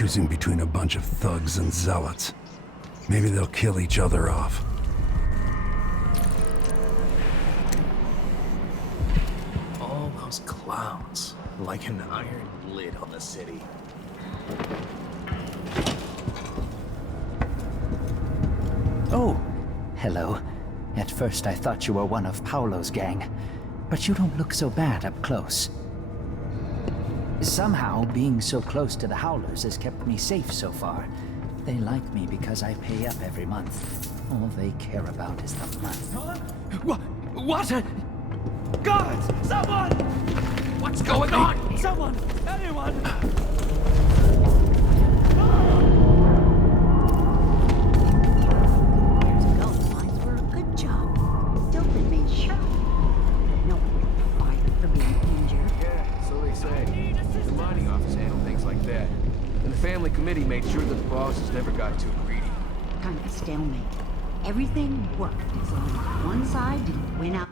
choosing between a bunch of thugs and zealots. Maybe they'll kill each other off. All those clowns, like an iron lid on the city. Oh, hello. At first I thought you were one of Paolo's gang, but you don't look so bad up close. Somehow, being so close to the Howlers has kept me safe so far. They like me because I pay up every month. All they care about is the money. What? Guards! Someone! What's going on? Someone! Anyone! Those lines were a good job. Dopin made sure. No one got fired for being injured. Yeah, so they say. The mining office handled things like that. And the family committee made sure that the bosses never got too greedy. Kind of a stalemate. Everything worked as long as one side didn't win out.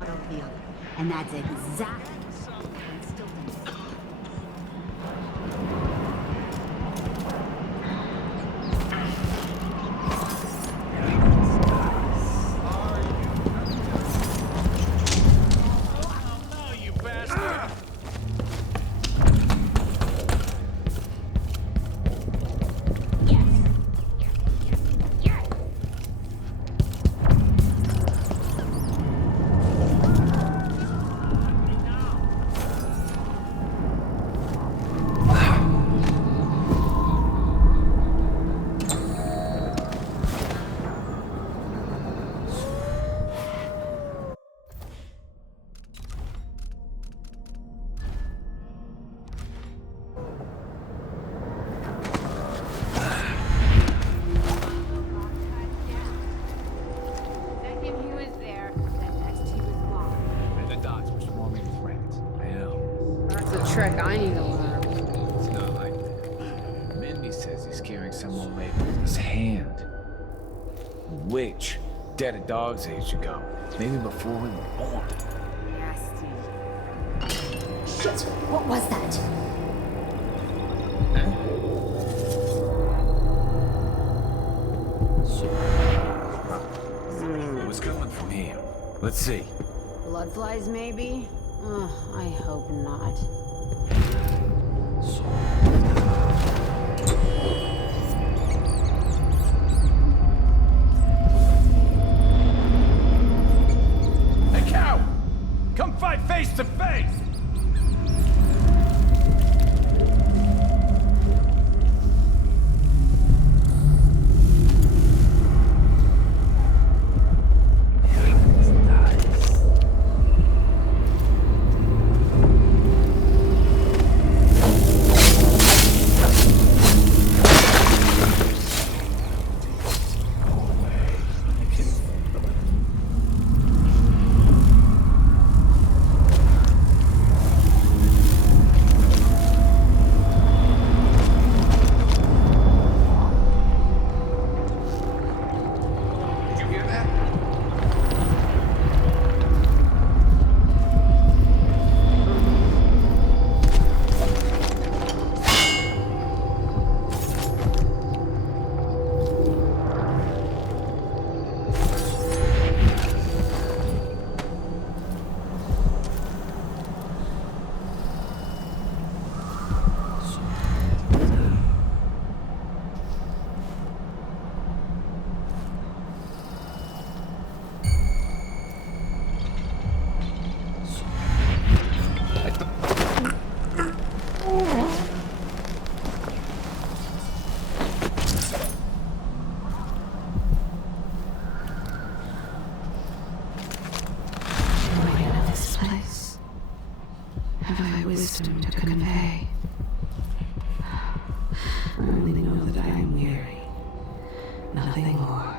Over the other. And that's exactly what I'm still doing. Trick I need to learn. It's not like that. Mindy says he's carrying some old lady in his hand. Witch. Dead a dog's age ago. Maybe before we were born. Shit! What was that? It was coming from here. Let's see. Blood flies, maybe? Ugh, I hope not. Hey, cow! Come fight face to face! Wisdom to convey. I only know that I am weary. Nothing more.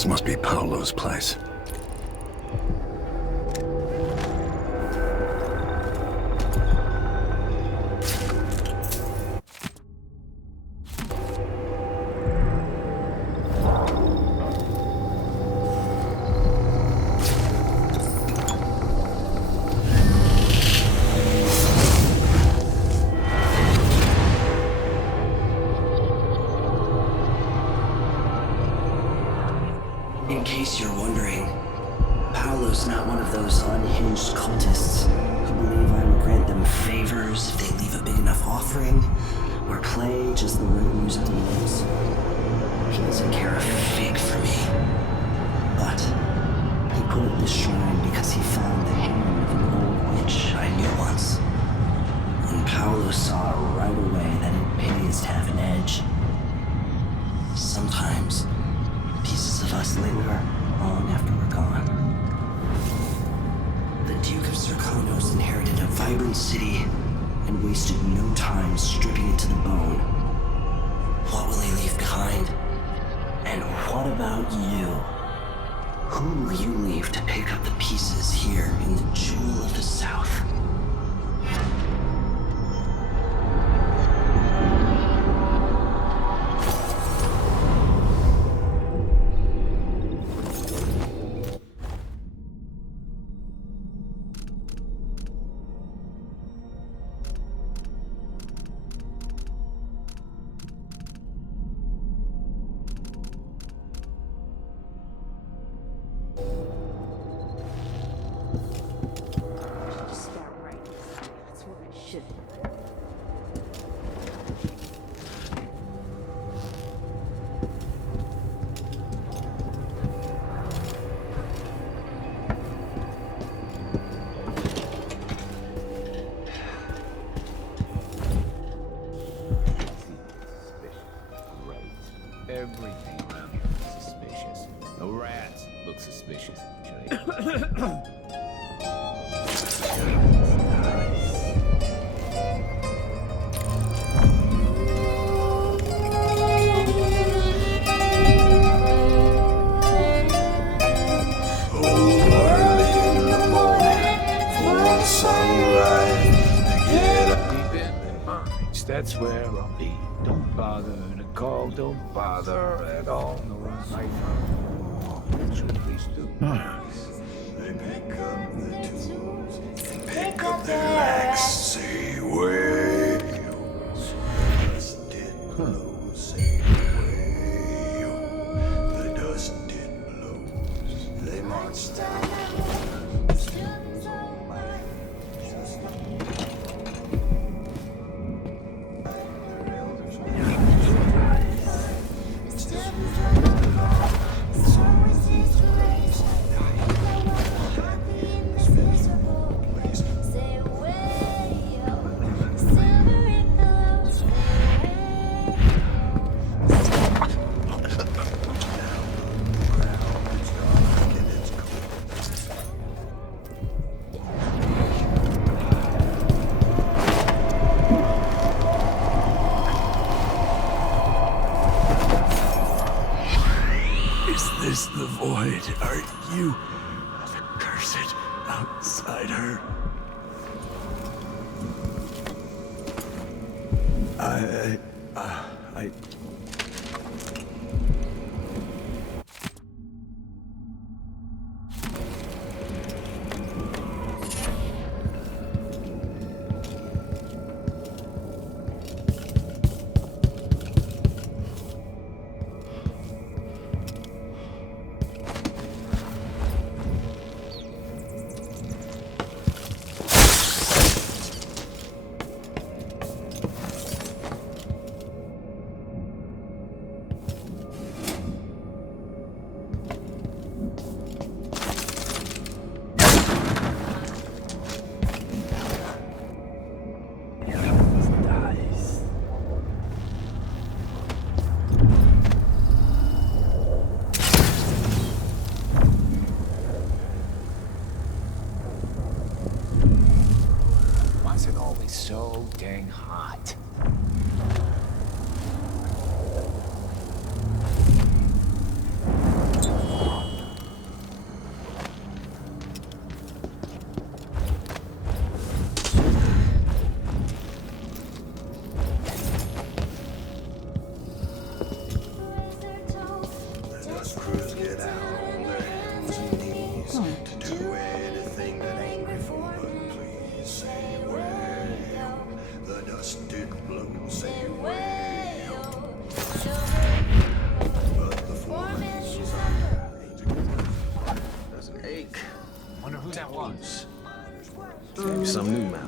This must be Paolo's place. In case you're wondering, Paolo's not one of those unhinged cultists who believe I will grant them favors if they leave a big enough offering or play just the right music to notes. He doesn't care a fig for me. But he put up this shrine because he found the hand of an old witch I knew once. And Paolo saw right away that it pays to have an edge. Sometimes pieces of us linger long after we're gone. The Duke of Serkonos inherited a vibrant city and wasted no time stripping it to the bone. What will he leave behind? And what about you? Who will you leave to pick up the pieces here in the Jewel of the South? Everything around here looks suspicious. The rats look suspicious. That's where I'll be. Don't bother to call, don't bother at all. No, I please do. They pick up the tools, pick up their axe, say way. Dust did blow, say way. The dust did blow. They marched down. Is the void? Are you the cursed outsider? I so dang hot. loose. Maybe some new matter.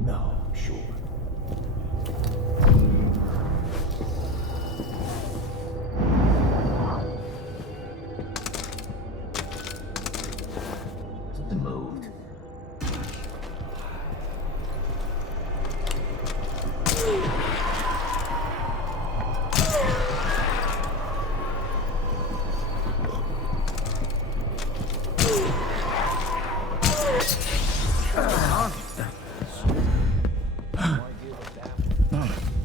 No, sure. Something moved.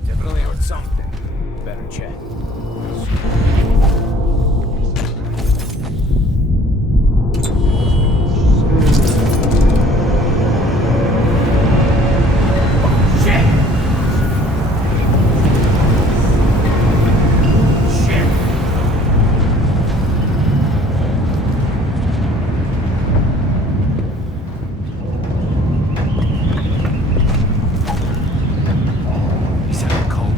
Definitely heard something. Better check. He's out of cold.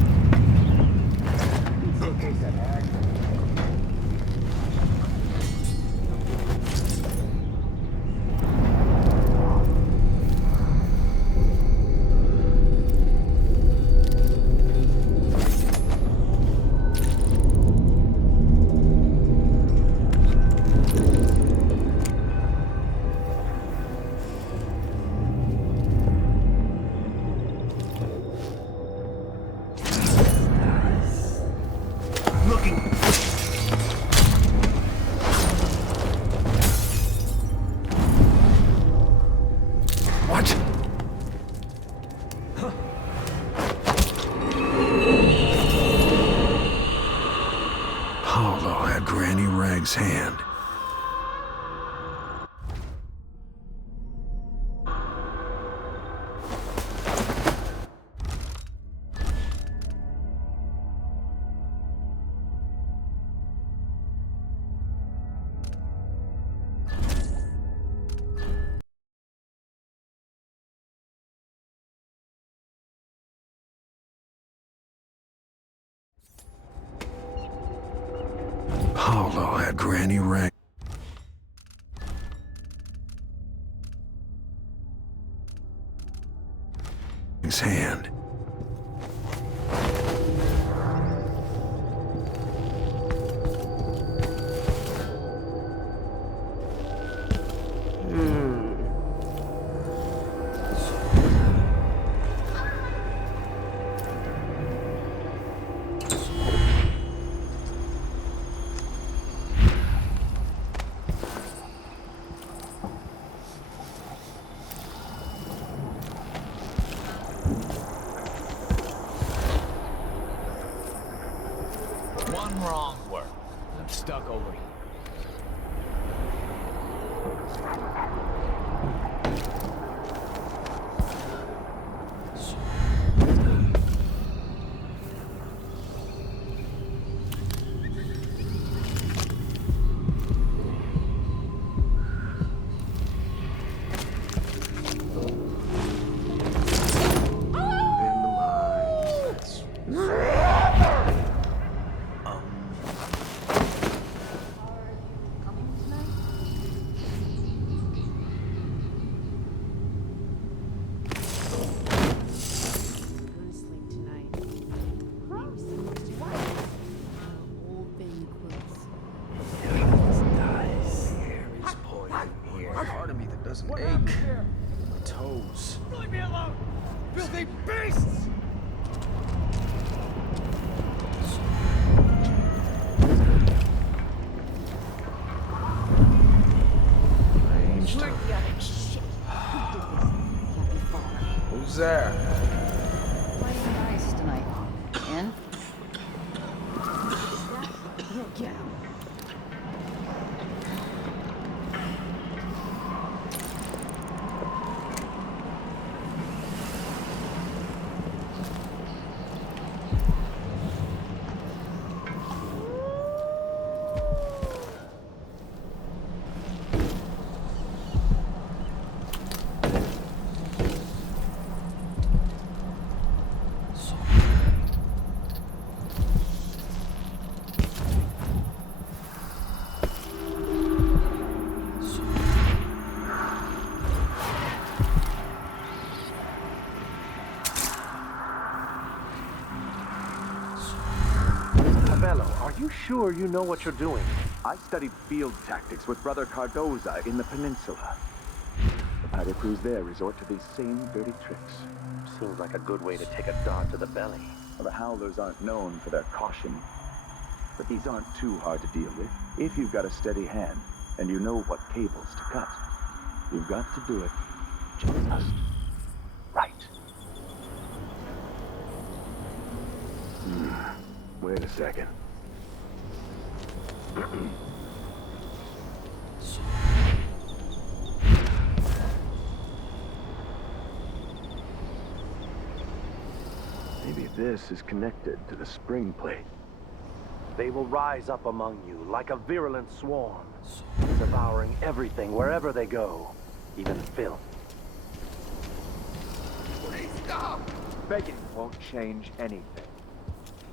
What? Paolo had Granny Rag's hand. Paolo had Granny Rag's hand. One wrong work. I'm stuck over here. Part of me that doesn't ache. My toes. Leave me alone! Filthy beasts! Ranged. Who's there? Playing nice tonight. In? Get out. sure you know what you're doing. I studied field tactics with Brother Cardoza in the peninsula. The pirate crews there resort to these same dirty tricks. Seems like a good way to take a dart to the belly. Well, the Howlers aren't known for their caution. But these aren't too hard to deal with. If you've got a steady hand, and you know what cables to cut, you've got to do it just right. Wait a second. Maybe this is connected to the spring plate. They will rise up among you like a virulent swarm, devouring everything wherever they go, even filth. Please stop! Begging won't change anything.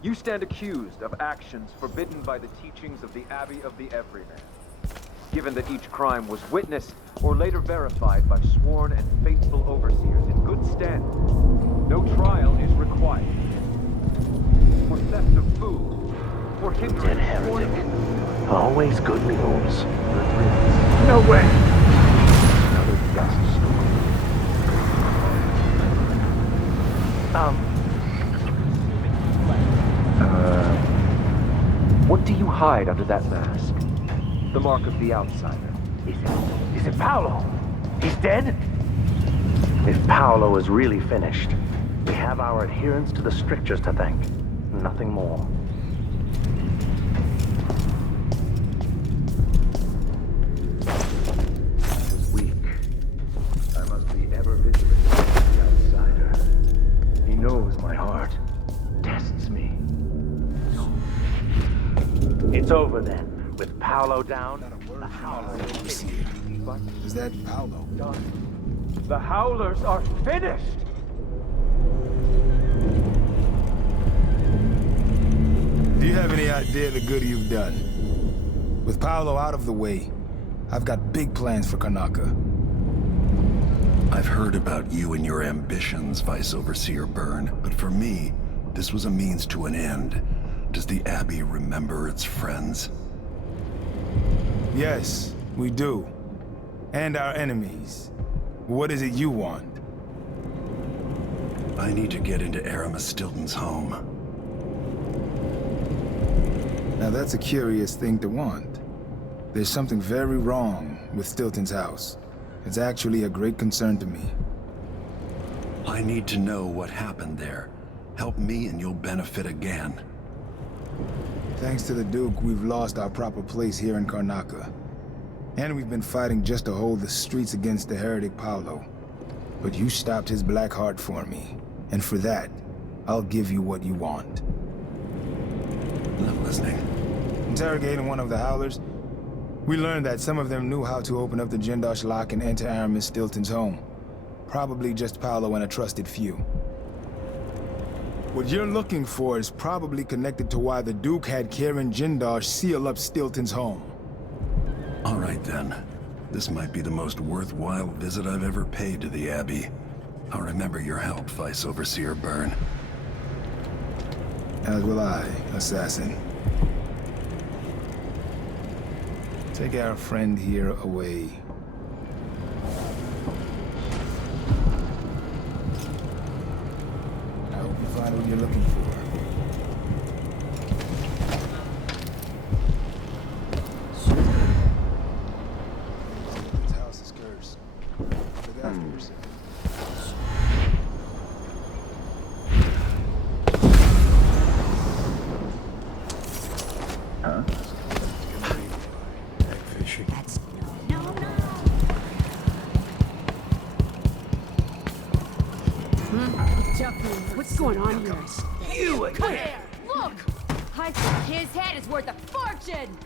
You stand accused of actions forbidden by the teachings of the Abbey of the Everyman. Given that each crime was witnessed or later verified by sworn and faithful overseers in good standing, no trial is required. For theft of food, for hindering sworn innocence. Always good news. No way! Another dust storm. What do you hide under that mask? The mark of the outsider. Is it Paolo? He's dead? If Paolo is really finished, we have our adherence to the strictures to thank. Nothing more. I was weak. I must be ever vigilant against the outsider. He knows my heart. Tests me. It's over then. With Paolo down, the Howlers are finished. Is that Paolo? The Howlers are finished! Do you have any idea the good you've done? With Paolo out of the way, I've got big plans for Karnaca. I've heard about you and your ambitions, Vice Overseer Byrne, but for me, this was a means to an end. Does the Abbey remember its friends? Yes, we do. And our enemies. What is it you want? I need to get into Aramis Stilton's home. Now that's a curious thing to want. There's something very wrong with Stilton's house. It's actually a great concern to me. I need to know what happened there. Help me and you'll benefit again. Thanks to the Duke, we've lost our proper place here in Karnaca. And we've been fighting just to hold the streets against the heretic Paolo. But you stopped his black heart for me. And for that, I'll give you what you want. I'm listening. Interrogating one of the Howlers, we learned that some of them knew how to open up the Jindosh lock and enter Aramis Stilton's home. Probably just Paolo and a trusted few. What you're looking for is probably connected to why the Duke had Karen Jindosh seal up Stilton's home. All right then. This might be the most worthwhile visit I've ever paid to the Abbey. I'll remember your help, Vice Overseer Byrne. As will I, assassin. Take our friend here away. I hope you find what you're looking for. This house is cursed. Look after yourself. Huh? That's no. What's going on here? You Come here! Look! I think his head is worth a fortune!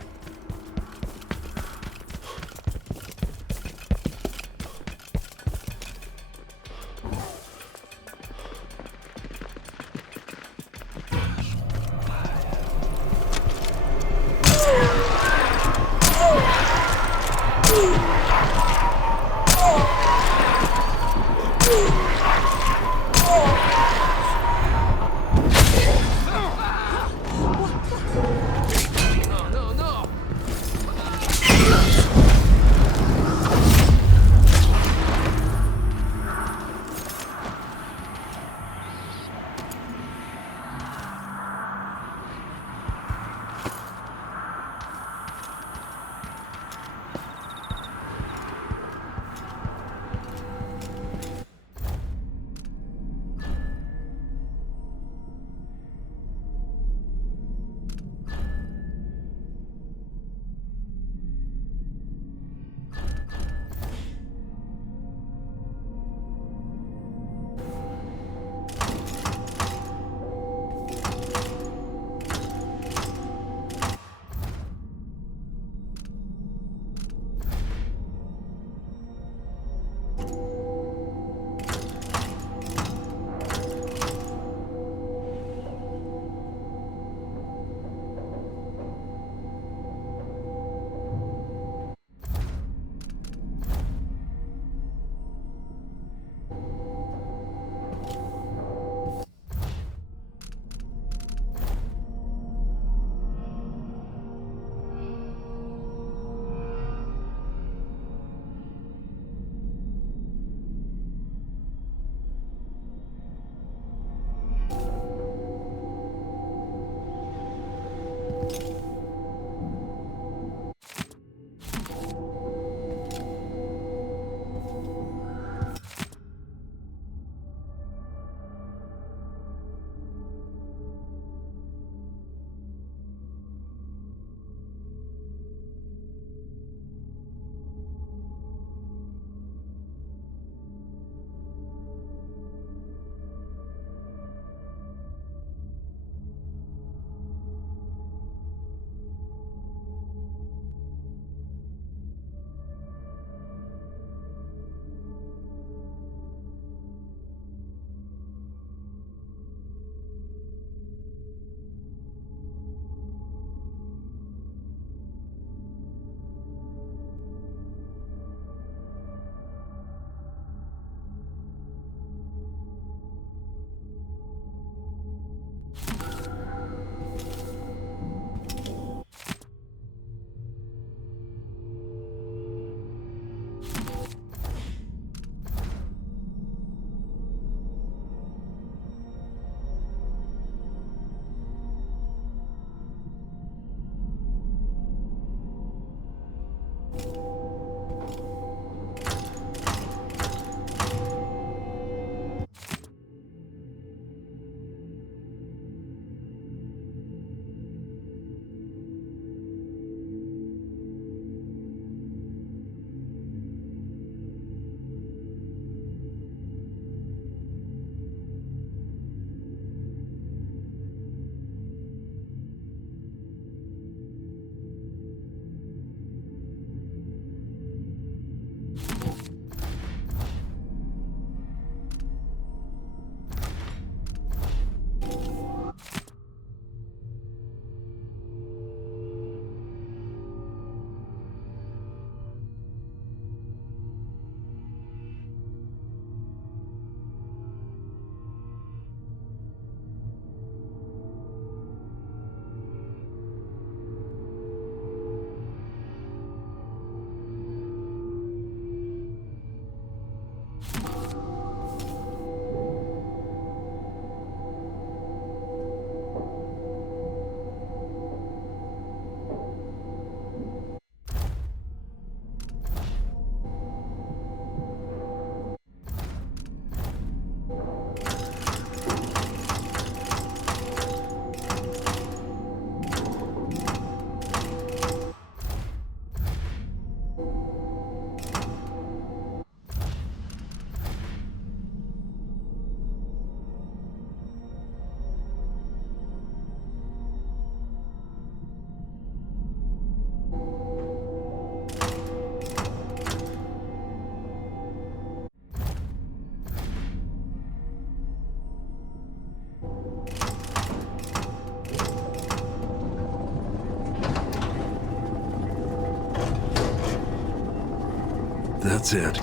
That's it.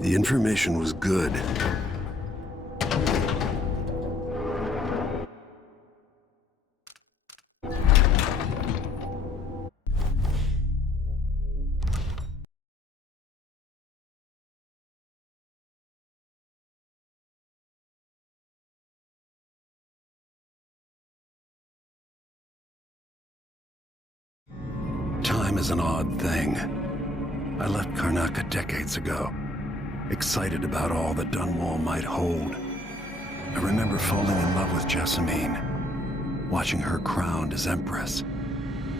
The information was good. Time is an odd thing. I left Karnaca decades ago, excited about all that Dunwall might hold. I remember falling in love with Jessamine, watching her crowned as Empress,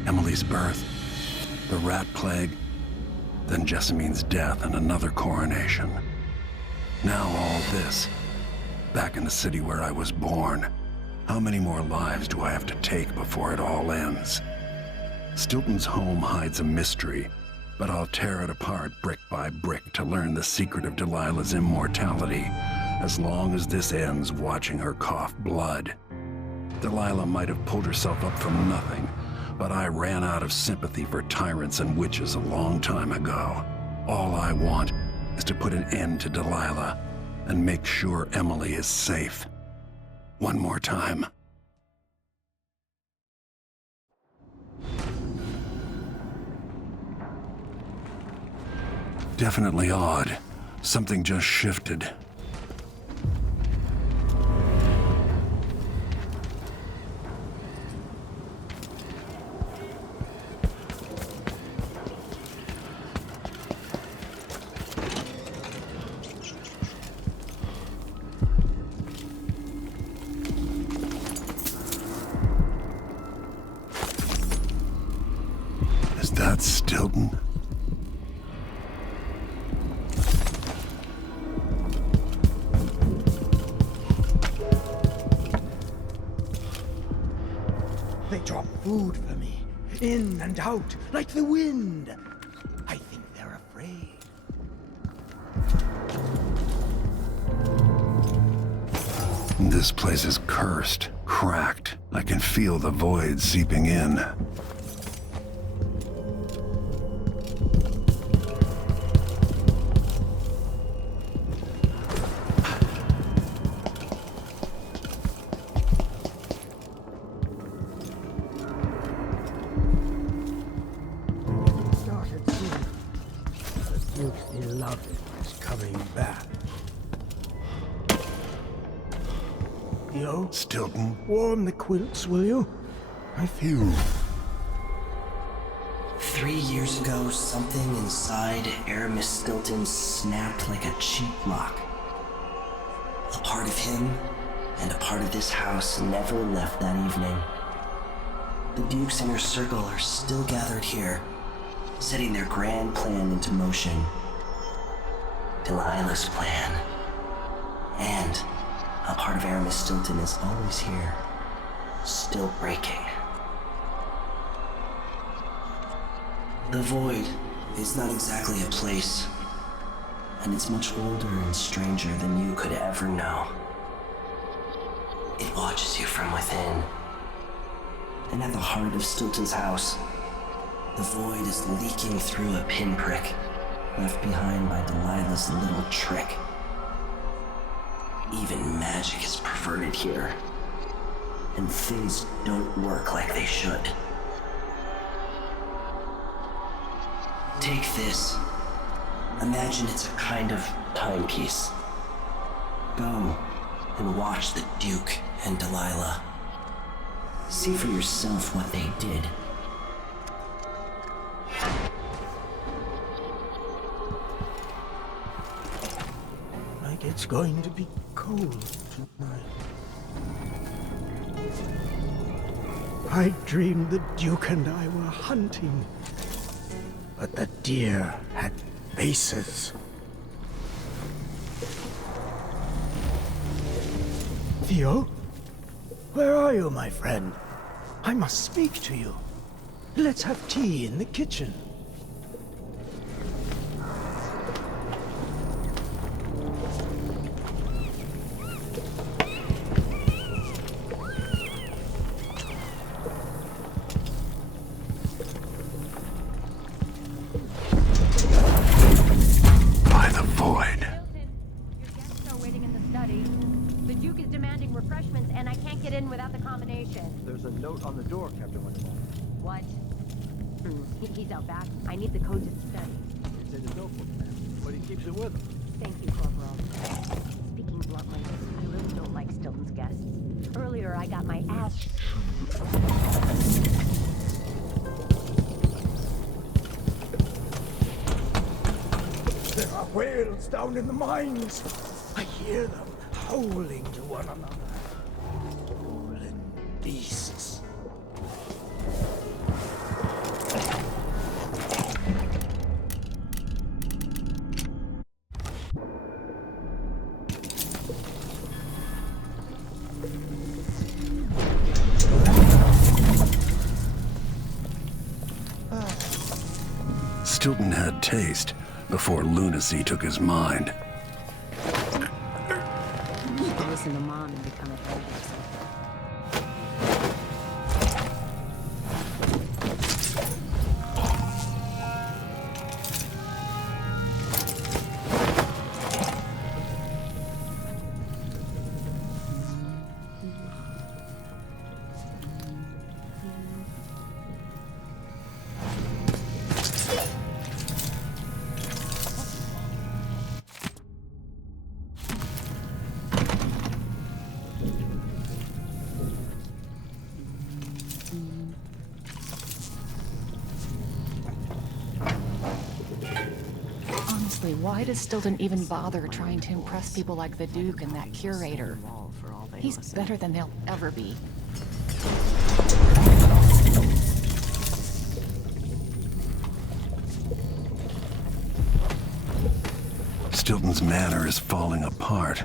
Emily's birth, the rat plague, then Jessamine's death and another coronation. Now all this, back in the city where I was born. How many more lives do I have to take before it all ends? Stilton's home hides a mystery, but I'll tear it apart brick by brick to learn the secret of Delilah's immortality, as long as this ends watching her cough blood. Delilah might have pulled herself up from nothing, but I ran out of sympathy for tyrants and witches a long time ago. All I want is to put an end to Delilah and make sure Emily is safe. One more time. Definitely odd. Something just shifted. Is that Stilton? They drop food for me, in and out, like the wind. I think they're afraid. This place is cursed, cracked. I can feel the void seeping in. Started soon. The Duke's beloved is coming back. Yo? Stilton? Warm the quilts, will you? I feel... 3 years ago, something inside Aramis Stilton snapped like a cheap lock. A part of him and a part of this house never left that evening. The Duke's inner circle are still gathered here, setting their grand plan into motion. Delilah's plan. And a part of Aramis Stilton is always here, still breaking. The Void is not exactly a place, and it's much older and stranger than you could ever know. It watches you from within. And at the heart of Stilton's house, the Void is leaking through a pinprick left behind by Delilah's little trick. Even magic is perverted here, and things don't work like they should. Take this. Imagine it's a kind of timepiece. Go and watch the Duke and Delilah. See for yourself what they did. Like it's going to be cold tonight. I dreamed the Duke and I were hunting, but the deer had faces. Theo? Where are you, my friend? I must speak to you. Let's have tea in the kitchen. note on the door, Captain Wintermore. What? He's out back. I need the code to the study. It's in his notebook, ma'am. But he keeps it with him. Thank you, Corporal. Speaking bluntly, I really don't like Stilton's guests. Earlier, I got my ass... There are whales down in the mines. I hear them howling to one another. Howling beasts. Stilton had taste before lunacy took his mind. Listen to Mom and become a hero. Honestly, why does Stilton even bother trying to impress people like the Duke and that curator? He's better than they'll ever be. Stilton's manor is falling apart.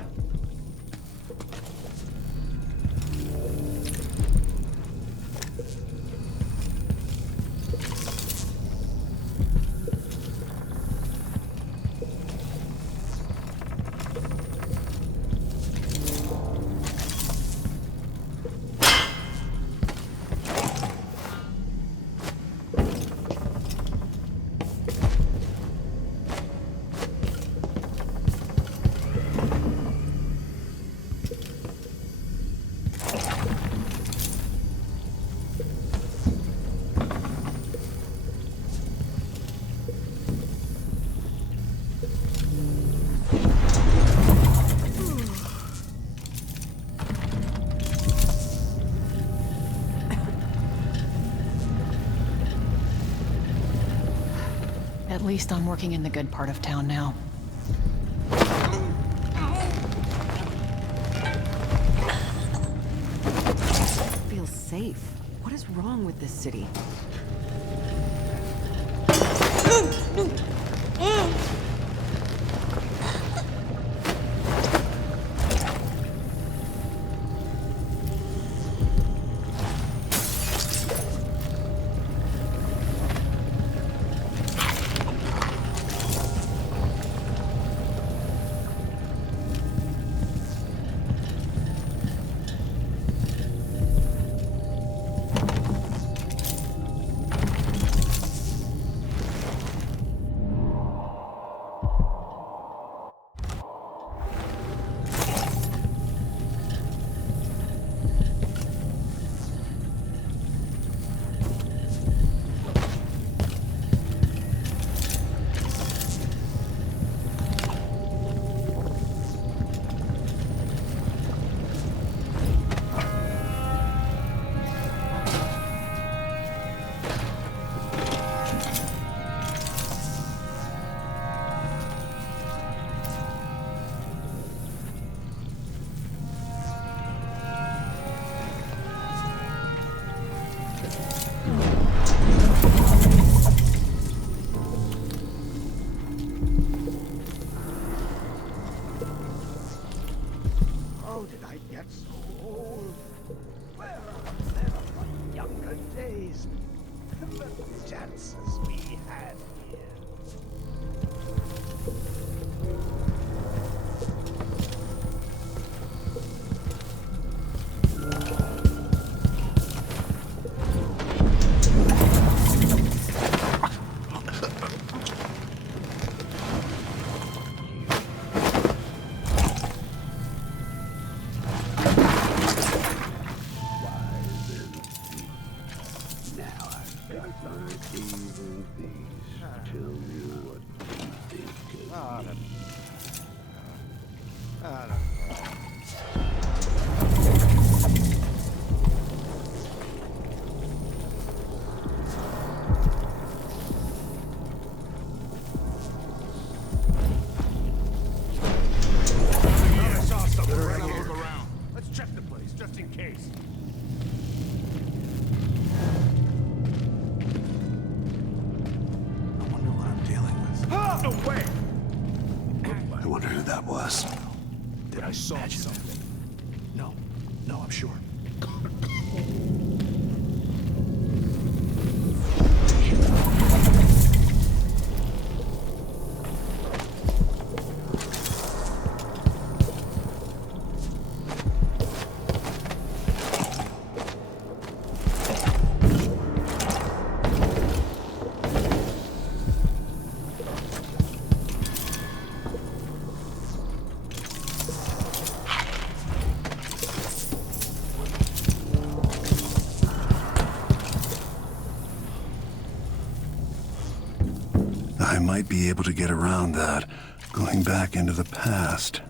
At least I'm working in the good part of town now. Feels safe. What is wrong with this city? How did I get so old? Where are there my younger days? The chances we had here. Tell me what you think of me. I saw something. We're gonna look around. Let's check the place, just in case. I wonder what I'm dealing with. No way! I wonder who that was. Did I saw something? No, I'm sure. I might be able to get around that, going back into the past.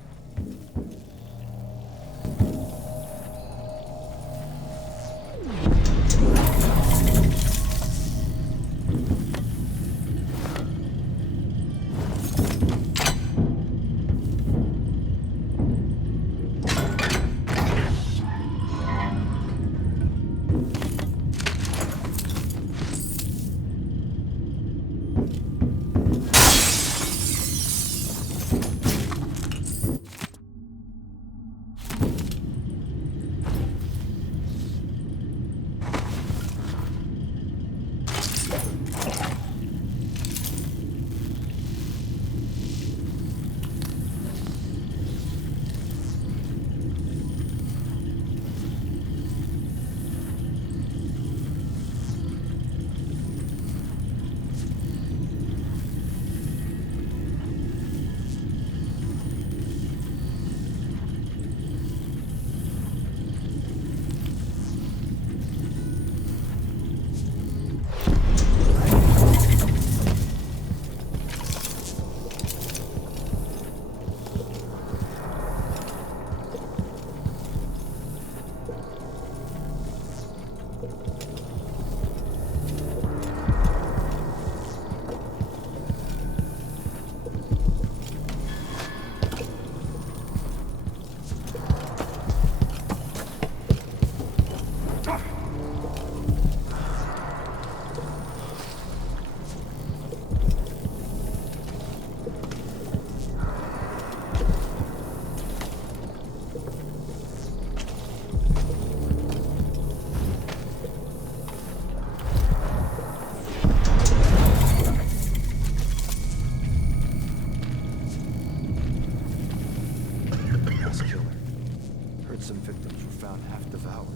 Some victims were found half devoured.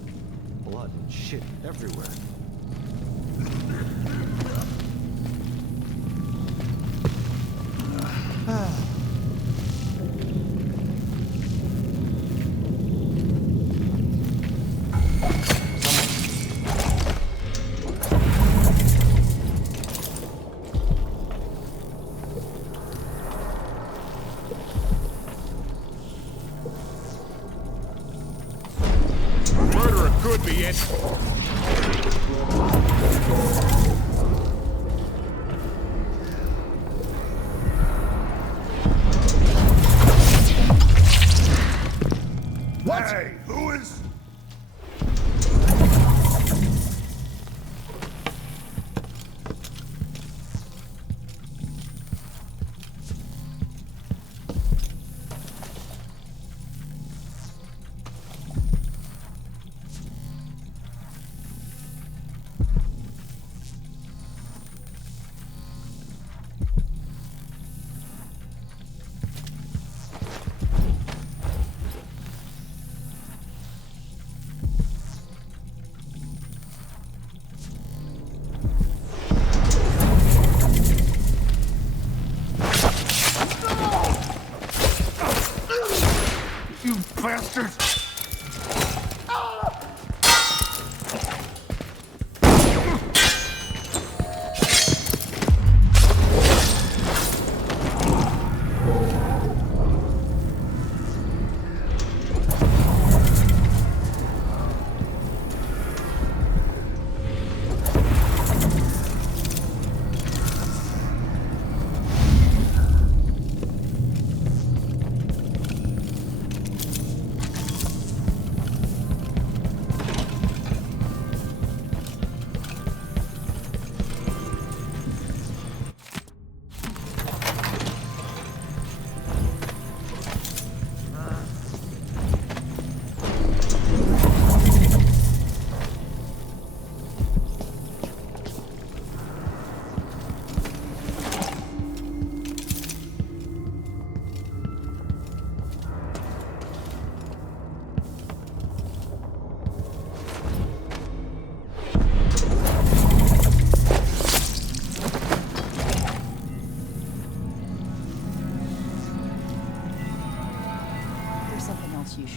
Blood and shit everywhere. Murderer could be it. What? Hey, who is...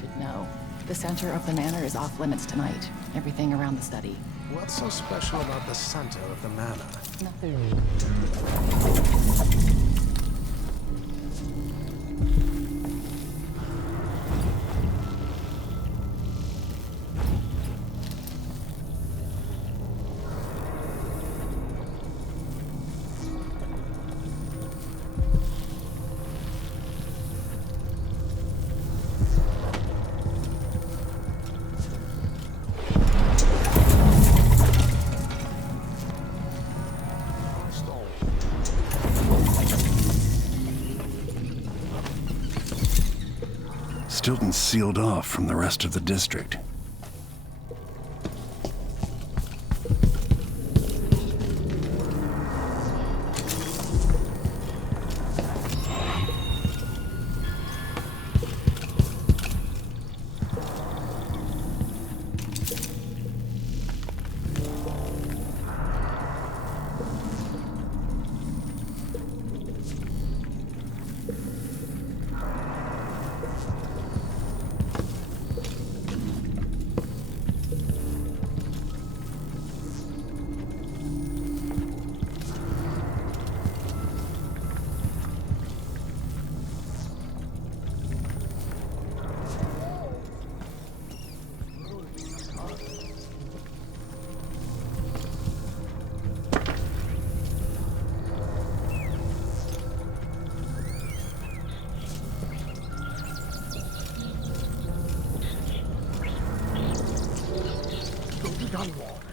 should know. The center of the manor is off limits tonight. Everything around the study. What's so special about the center of the manor? Nothing. Stilton's sealed off from the rest of the district.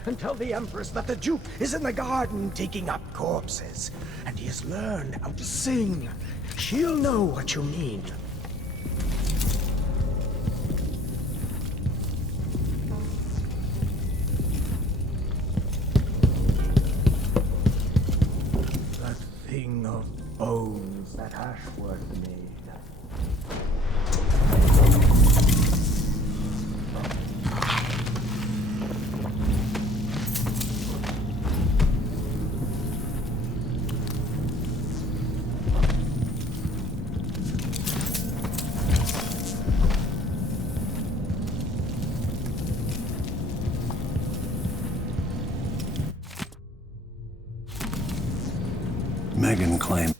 And tell the Empress that the Duke is in the garden digging up corpses, and he has learned how to sing. She'll know what you mean. That thing of bones that Ashworth made. Megan claimed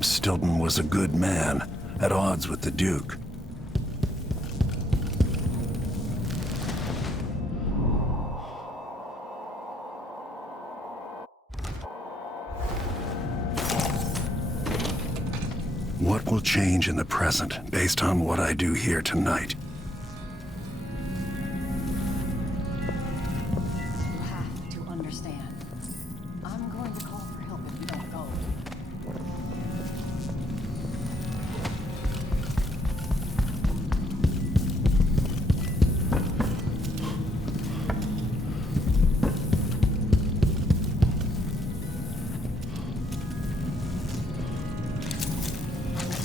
Stilton was a good man, at odds with the Duke. What will change in the present based on what I do here tonight? You have to understand. I'm going to call for help if you don't go.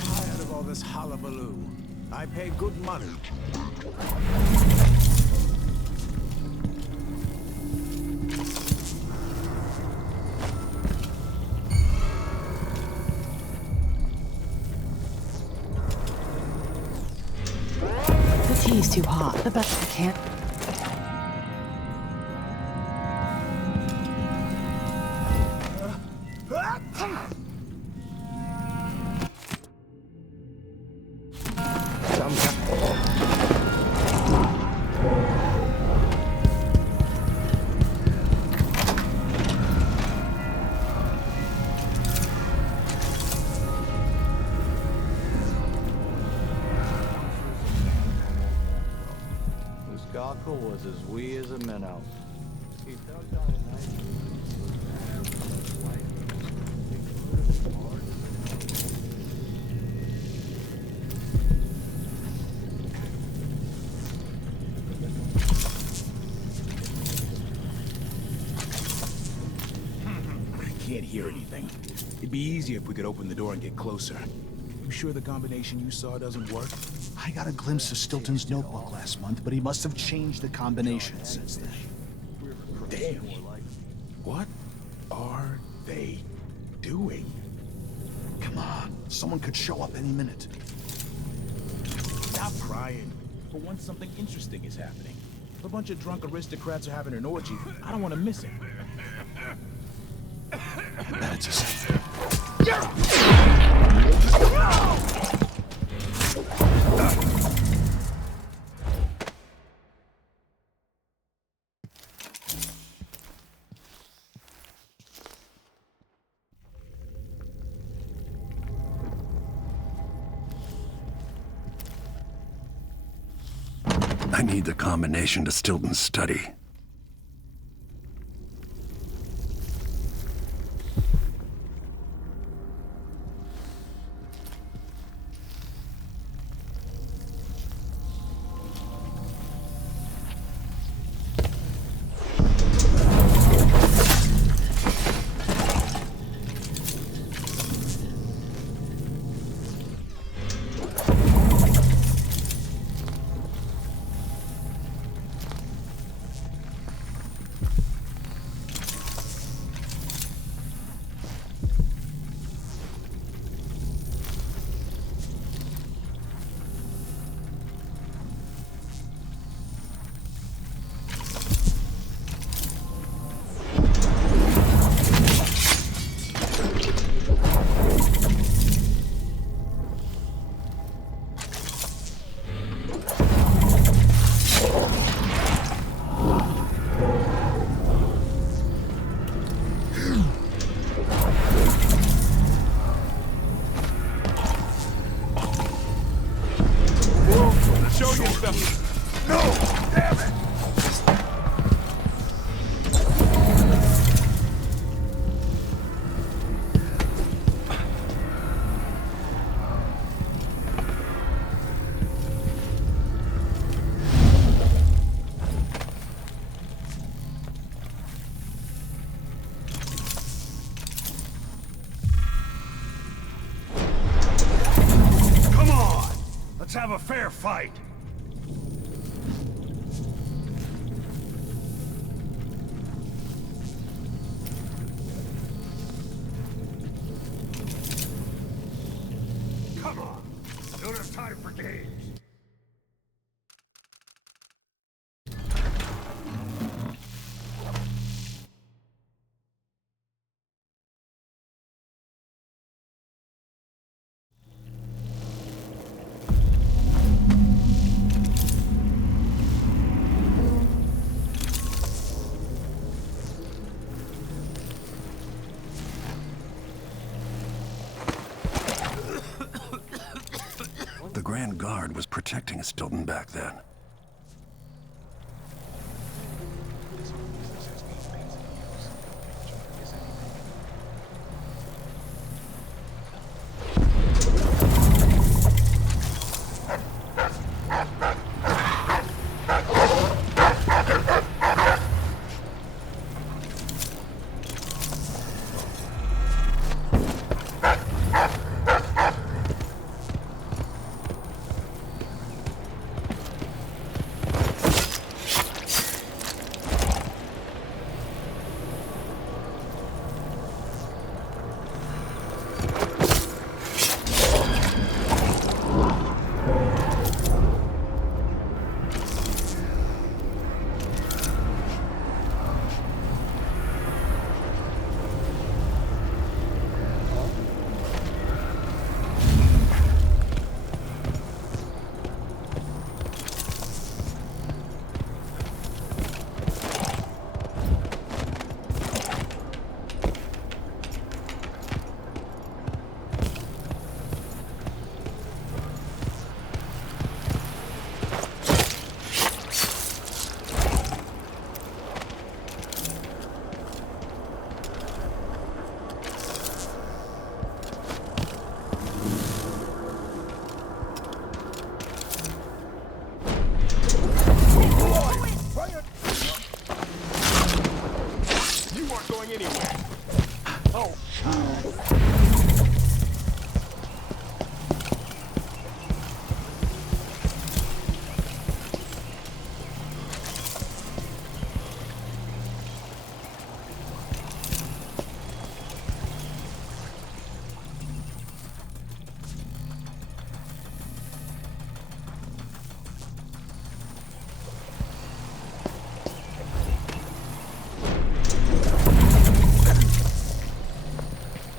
Tired of all this hullabaloo. I pay good money. The tea's too hot. The best I can't. This Gakko was as wee as a minnow. He dug down a knife. I can't hear anything. It'd be easier if we could open the door and get closer. You sure the combination you saw doesn't work? I got a glimpse of Stilton's notebook last month, but he must have changed the combination since then. Damn. What are they doing? Come on, someone could show up any minute. Now Stop crying. For once, something interesting is happening. If a bunch of drunk aristocrats are having an orgy, I don't want to miss it. I bet it's a sin. I need the combination to Stilton's study. Let's have a fair fight. Come on. Don't have time for games. The Grand Guard was protecting Stilton back then.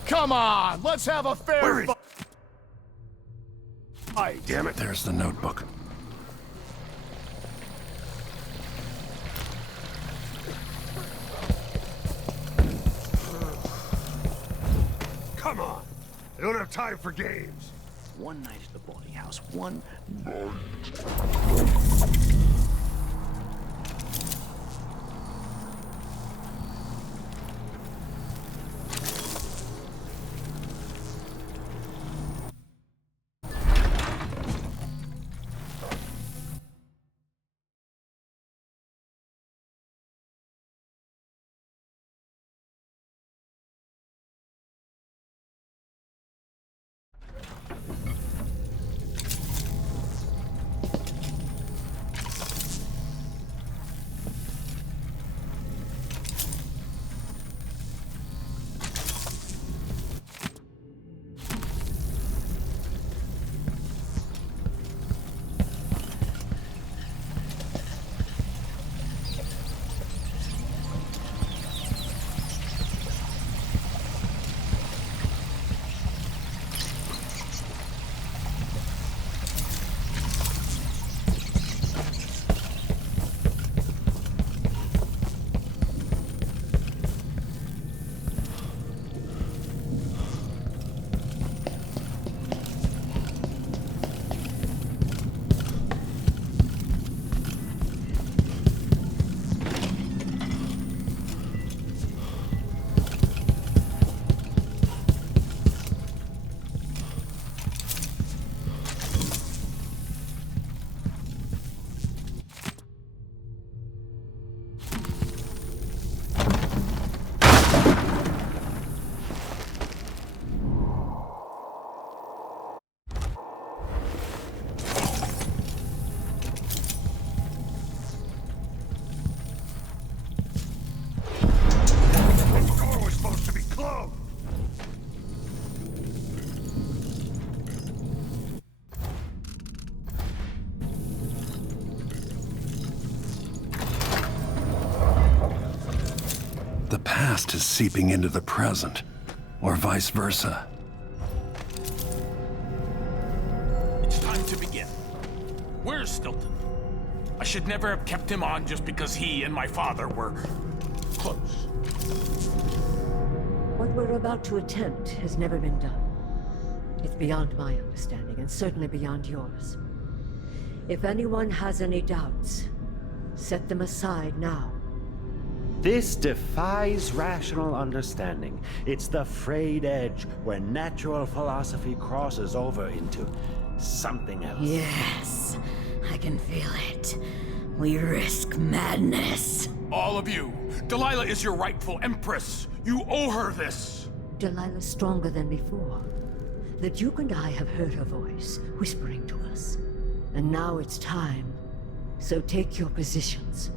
Come on, let's have a fair fight. Damn it. There's the notebook. Come on. I don't have time for games. One night at the boarding house, one night. The past is seeping into the present, or vice versa. It's time to begin. Where's Stilton? I should never have kept him on just because he and my father were close. What we're about to attempt has never been done. It's beyond my understanding, and certainly beyond yours. If anyone has any doubts, set them aside now. This defies rational understanding. It's the frayed edge where natural philosophy crosses over into something else. Yes, I can feel it. We risk madness. All of you, Delilah is your rightful empress. You owe her this. Delilah's stronger than before. The Duke and I have heard her voice, whispering to us. And now it's time. So take your positions.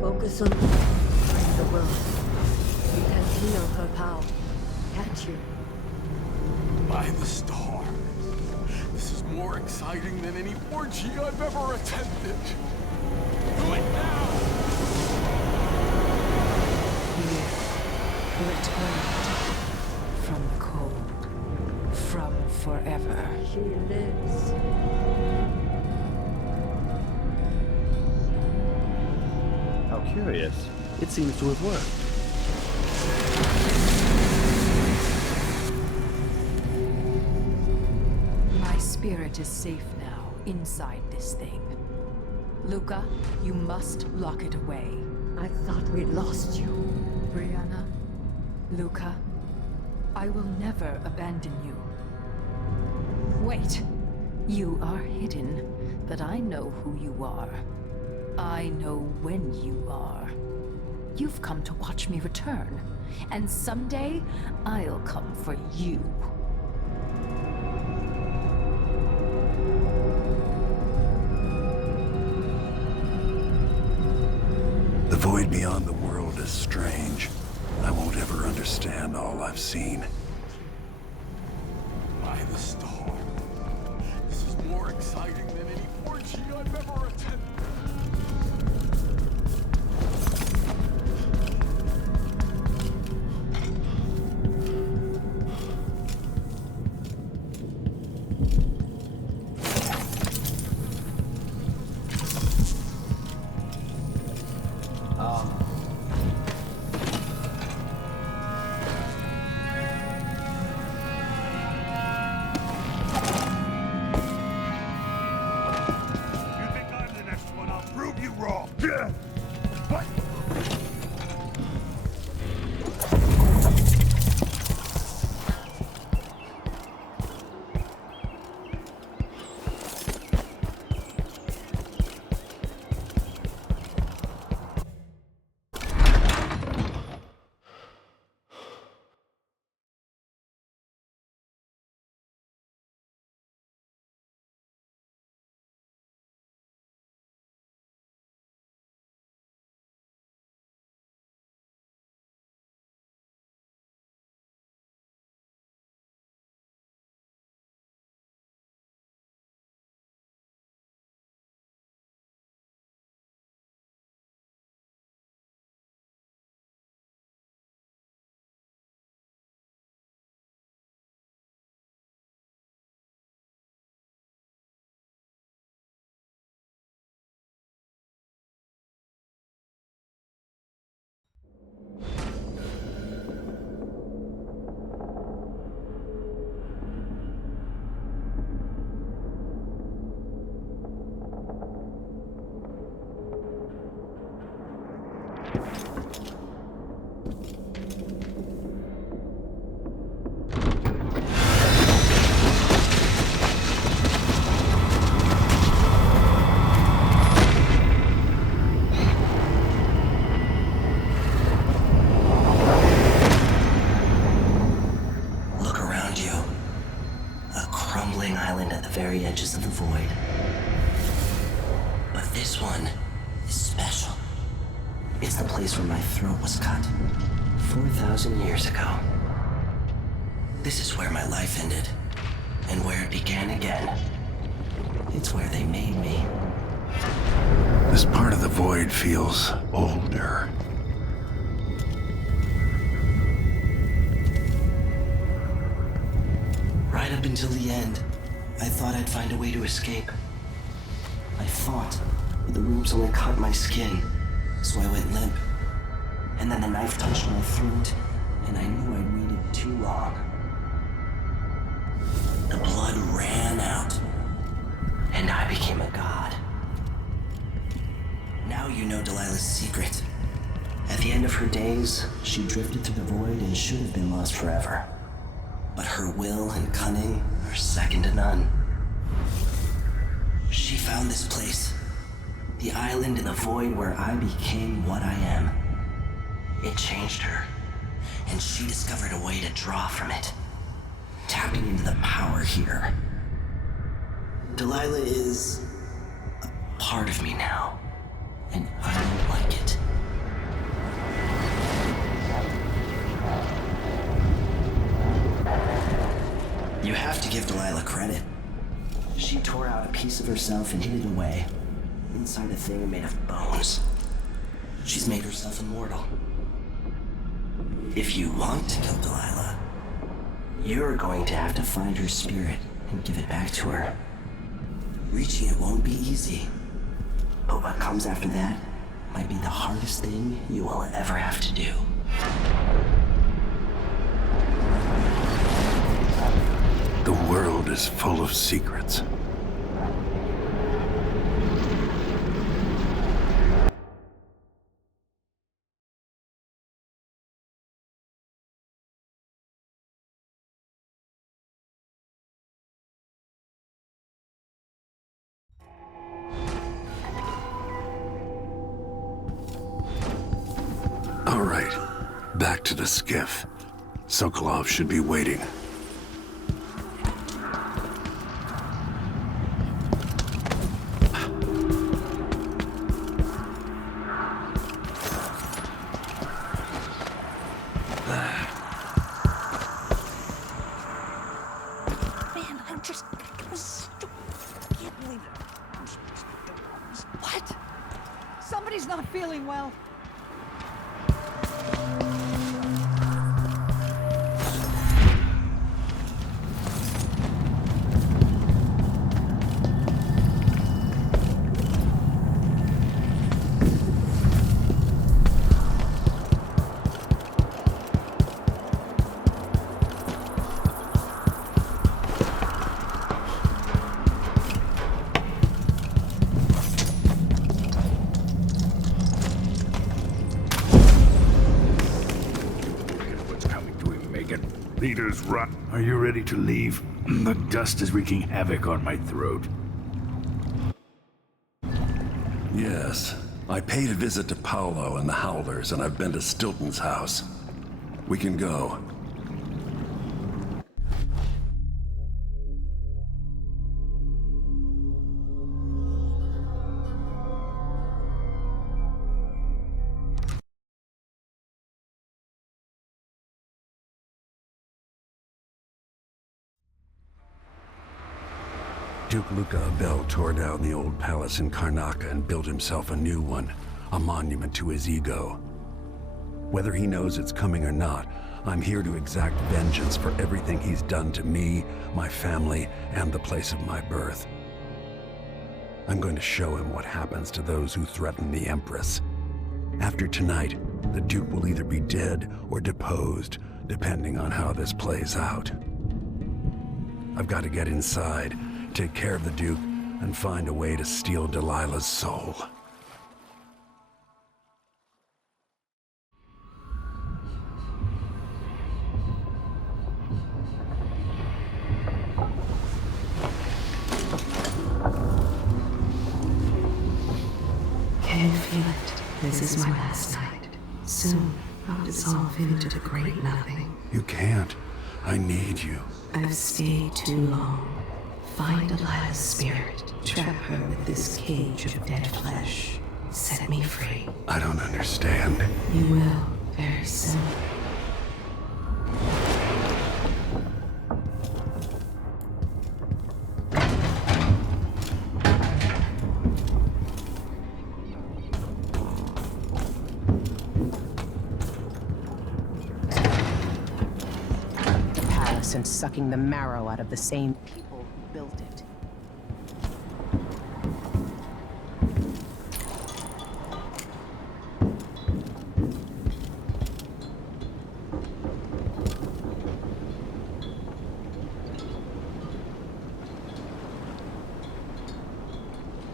Focus on the will. You can feel her power, can't you? By the stars. This is more exciting than any orgy I've ever attended. Do it now! Returned from the cold, from forever. She lives. How curious. It seems to have worked. My spirit is safe now, inside this thing. Luca, you must lock it away. I thought we'd lost you. Brianna, Luca, I will never abandon you. Wait! You are hidden, but I know who you are. I know when you are. You've come to watch me return, and someday I'll come for you. void beyond the world is strange. I won't ever understand all I've seen. By the star. This is more exciting than any orgy I've ever attended. Very edges of the void. But this one is special. It's the place where my throat was cut 4,000 years ago. This is where my life ended, and where it began again. It's where they made me. This part of the void feels older. Right up until the end, I thought I'd find a way to escape. I thought, but the rooms only cut my skin, so I went limp. And then the knife touched my throat, and I knew I'd waited too long. The blood ran out, and I became a god. Now you know Delilah's secret. At the end of her days, she drifted through the void and should have been lost forever. But her will and cunning are second to none. She found this place, the island in the void where I became what I am. It changed her, and she discovered a way to draw from it, tapping into the power here. Delilah is a part of me now, and I don't like it. You have to give Delilah credit. She tore out a piece of herself and hid it away, inside a thing made of bones. She's made herself immortal. If you want to kill Delilah, you're going to have to find her spirit and give it back to her. Reaching it won't be easy, but what comes after that might be the hardest thing you will ever have to do. The world is full of secrets. All right, back to the skiff. Sokolov should be waiting. not feeling well. Leaders run. Are you ready to leave? The dust is wreaking havoc on my throat. Yes. I paid a visit to Paolo and the Howlers, and I've been to Stilton's house. We can go. Duke Luca Abel tore down the old palace in Karnaca and built himself a new one, a monument to his ego. Whether he knows it's coming or not, I'm here to exact vengeance for everything he's done to me, my family, and the place of my birth. I'm going to show him what happens to those who threaten the Empress. After tonight, the Duke will either be dead or deposed, depending on how this plays out. I've got to get inside, take care of the Duke, and find a way to steal Delilah's soul. Can you feel it? This is my last night. Soon, I'll dissolve into the great nothing. You can't. I need you. I've stayed too long. Find Delilah's spirit. Trap her with this cage of dead flesh. Set me free. I don't understand. You will, very soon. The palace and sucking the marrow out of the same people who built it.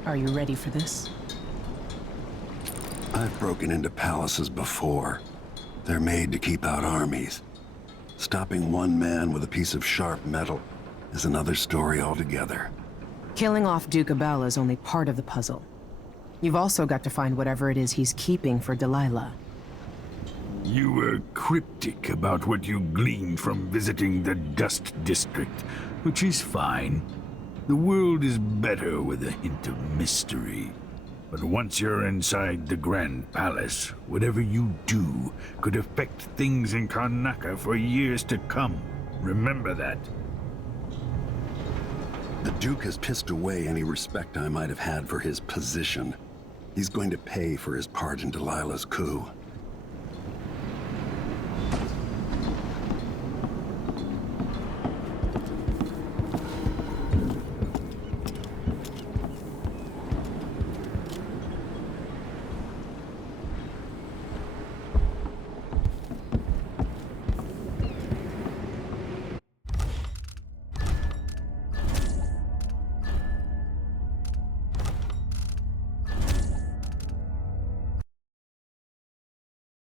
Are you ready for this? I've broken into palaces before. They're made to keep out armies. Stopping one man with a piece of sharp metal is another story altogether. Killing off Duke Abel is only part of the puzzle. You've also got to find whatever it is he's keeping for Delilah. You were cryptic about what you gleaned from visiting the Dust District, which is fine. The world is better with a hint of mystery. But once you're inside the Grand Palace, whatever you do could affect things in Karnaca for years to come. Remember that. The Duke has pissed away any respect I might have had for his position. He's going to pay for his part in Delilah's coup.